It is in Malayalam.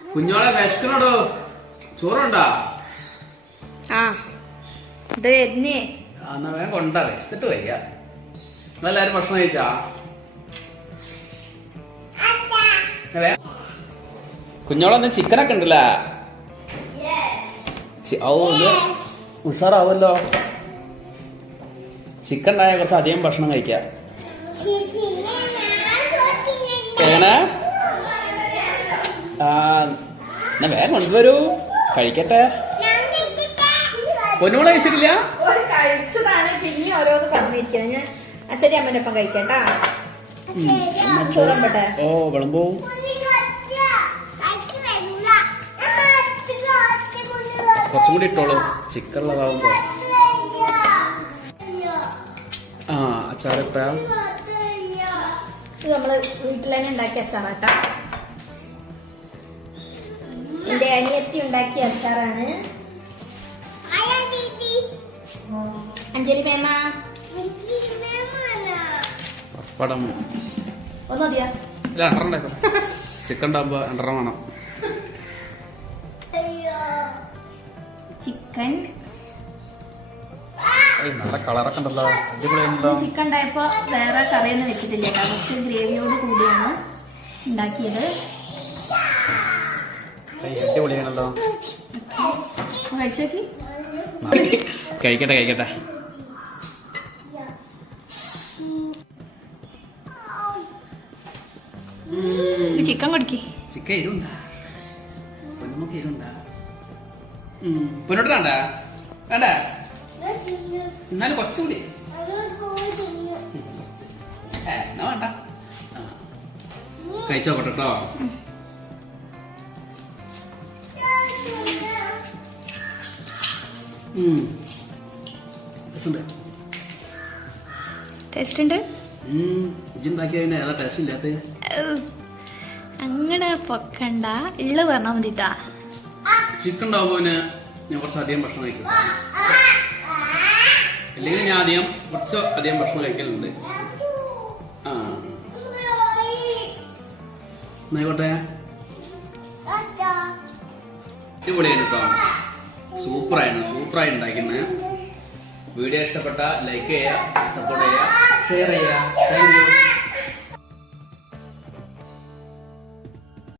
കുഞ്ഞോളെ വിശക്കണോടോ? ചോറുണ്ടാ? ആ ഇത് എന്നെ ആ, എന്നാ വേഗം കൊണ്ടാ വിശന്നിട്ട് വയ്യ. എല്ലാരും ഭക്ഷണം കഴിച്ചാ? കുഞ്ഞോളൊന്ന് കുഞ്ഞോളെ ചിക്കനൊക്കെ ഉണ്ടല്ലേ? ചി- ഓ ഇത് ഉഷാറാവല്ലോ. ചിക്കൻ ഉണ്ടായ കുറച്ച് അധികം ഭക്ഷണം കഴിക്കാം. എങ്ങനെ ആ എന്നാ വേഗം കൊണ്ടുവരൂ. കഴിക്കട്ടെ. പൊന്നുകൂടെ കഴിച്ചിട്ടില്ല? ഒരു കഴിച്ചതാണ്. പിന്നെ ഓരോന്ന് പറഞ്ഞിരിക്കുന്നത് ഞാൻ അച്ഛന്റെ അമ്മേന്റെ ഒപ്പം കഴിക്കട്ടാ ഓ വിളമ്പോ. കുറച്ചും കൂടി ഇട്ടോളൂ. ചിക്കൻ ഉള്ളതാവുമ്പോ. ആ അച്ചാറിട്ട നമ്മൾ വീട്ടിൽ തന്നെ ഉണ്ടാക്കിയ അച്ചാറാട്ടാ എന്റെ അനിയത്തി ഉണ്ടാക്കിയ അച്ചാറാണ്. അഞ്ജലി മേമ. പപ്പടം ഒന്ന് മതിയാ? ഇല്ല ചിക്കൻ ഉണ്ടാകുമ്പോ രണ്ടെണ്ണം വേണം. ചിക്കൻ. നല്ല കളറൊക്കെ ഉണ്ടല്ലോ. അടിപൊളിയാണല്ലോ. ചിക്കൻ ഉണ്ടായപ്പോ വേറെ കറിയൊന്നും വെച്ചിട്ടില്ല. കുറച്ച് ഗ്രേവിയോട് കൂടിയാണ് ഉണ്ടാക്കിയത്. അടിപൊളിയാണല്ലോ. കഴിക്കട്ടെ കഴിക്കട്ടെ. ചിക്കൻ കൊടുക്കി. ചിക്കൻ എരുണ്ടാ പൊന്നുമ്മക്ക് എരുണ്ടാ പൊന്നോട്ട് വേണ്ട. വേണ്ട. എന്നാലും കുറച്ചുകൂടി. എന്നാ വേണ്ട. ആ. ടേസ്റ്റ് ഉണ്ട് അങ്ങനെ പൊക്കണ്ട. ഇള്ള പറഞ്ഞാ മതിട്ടാ. ചിക്കൻ ഞാൻ കുറച്ച് അധികം ഭക്ഷണം കഴിക്കും. അല്ലെങ്കിൽ ഞാൻ അധികം കുറച്ച് അധികം ഭക്ഷണം കഴിക്കലുണ്ട്. ആ. എന്നായിക്കോട്ടെ അടിപൊളിയാണ് കേട്ടോ സൂപ്പറായിരുന്നു സൂപ്പറായി ഉണ്ടാക്കുന്നത് വീഡിയോ ഇഷ്ടപ്പെട്ട ലൈക്ക് ചെയ്യുക സപ്പോർട്ട് ചെയ്യുക ഷെയർ ചെയ്യുക. Thank you